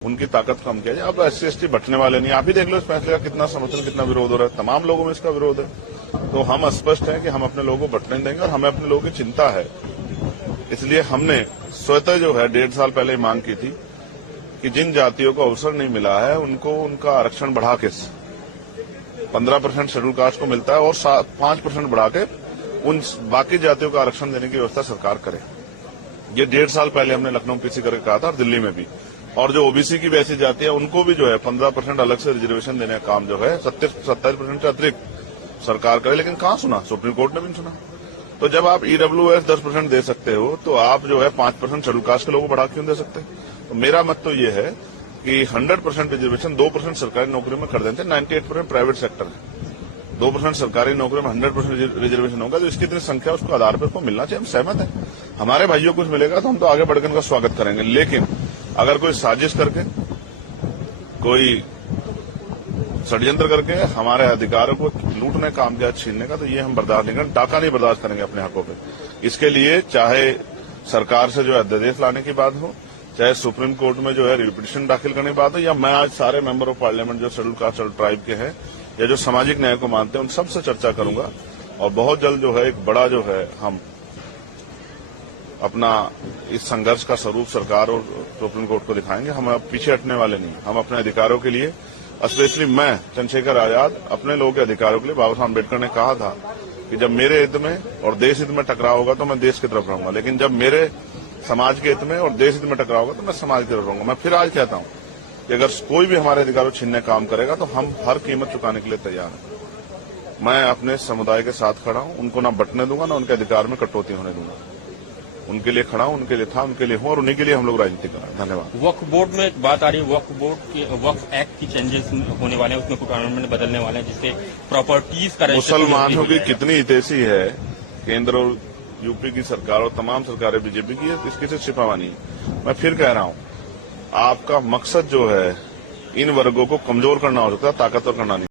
उनकी ताकत कम किया जाए। अब SC/ST बंटने वाले नहीं, आप ही देख लो इस फैसले का कितना समर्थन कितना विरोध हो रहा है, तमाम लोगों में इसका विरोध है। तो हम स्पष्ट हैं कि हम अपने लोगों को बंटने देंगे और हमें अपने लोगों की चिंता है। इसलिए हमने स्वतः जो है 1.5 साल पहले मांग की थी कि जिन जातियों को अवसर नहीं मिला है उनको उनका आरक्षण बढ़ा के 15% शेड्यूल कास्ट को मिलता है और 5% बढ़ा के उन बाकी जातियों का आरक्षण देने की व्यवस्था सरकार करे। ये 1.5 साल पहले हमने लखनऊ PC करके कहा था और दिल्ली में भी। और जो OBC की वैसी जाति है उनको भी जो है 15% अलग से रिजर्वेशन देने का काम जो है 27% से अतिरिक्त सरकार करे, लेकिन कहां सुना, सुप्रीम कोर्ट ने भी नहीं सुना। तो जब आप EWS 10% दे सकते हो तो आप जो है 5% शेड्यूल कास्ट के लोगों को बढ़ा क्यों दे सकते? तो मेरा मत तो ये है कि 100% रिजर्वेशन 2% सरकारी नौकरी में कर देते, 98% प्राइवेट सेक्टर है। 2% सरकारी नौकरी में 100% रिजर्वेशन होगा तो इसकी इतनी संख्या उसको आधार पर उसको मिलना चाहिए। हम सहमत हैं, हमारे भाइयों को कुछ मिलेगा तो हम तो आगे बढ़कर उनका स्वागत करेंगे। लेकिन अगर कोई साजिश करके, कोई षड्यंत्र करके हमारे अधिकारों को लूटने का काम किया, छीनने का, तो ये हम बर्दाश्त नहीं करेंगे। डाका नहीं बर्दाश्त करेंगे अपने हकों पे। इसके लिए चाहे सरकार से जो है अध्यादेश लाने की बात हो, चाहे सुप्रीम कोर्ट में जो है रिपिटिशन दाखिल करने की बात हो, या मैं आज सारे मेंबर ऑफ पार्लियामेंट जो शेड्यूल कास्ट शेड्यूल ट्राइब के हैं या जो सामाजिक न्याय को मानते हैं उन सबसे चर्चा करूंगा। और बहुत जल्द जो है एक बड़ा जो है हम अपना इस संघर्ष का स्वरूप सरकार और सुप्रीम कोर्ट को दिखाएंगे। हम अब पीछे हटने वाले नहीं। हम अपने अधिकारों के लिए, स्पेशली मैं चंद्रशेखर आजाद, अपने लोगों के अधिकारों के लिए, बाबा साहब अम्बेडकर ने कहा था कि जब मेरे हित में और देश हित में टकराव होगा तो मैं देश की तरफ रहूंगा, लेकिन जब मेरे समाज के हित में और देश हित में टकराव होगा तो मैं समाज की तरफ रहूंगा। मैं फिर आज कहता हूं कि अगर कोई भी हमारे अधिकारों छीनने काम करेगा तो हम हर कीमत चुकाने के लिए तैयार हैं। मैं अपने समुदाय के साथ खड़ा हूं, उनको ना बंटने दूंगा, ना उनके अधिकार में कटौती होने दूंगा। उनके लिए खड़ा हूं, उनके लिए था, उनके लिए हूं और उन्हीं के लिए हम लोग राजनीति कर रहे हैं। धन्यवाद। वक्फ बोर्ड में बात आ रही है, वक्फ बोर्ड के वक्फ एक्ट की चेंजेस होने वाले हैं, उसमें कुछ अमेंडमेंट बदलने वाले हैं जिससे प्रॉपर्टीज का मुसलमानों की कितनी हितैषी है केंद्र और यूपी की सरकार और तमाम सरकारें बीजेपी की है, इसकी से छिपावानी है। मैं फिर कह रहा हूं, आपका मकसद जो है इन वर्गों को कमजोर करना हो सकता है, ताकतवर करना नहीं।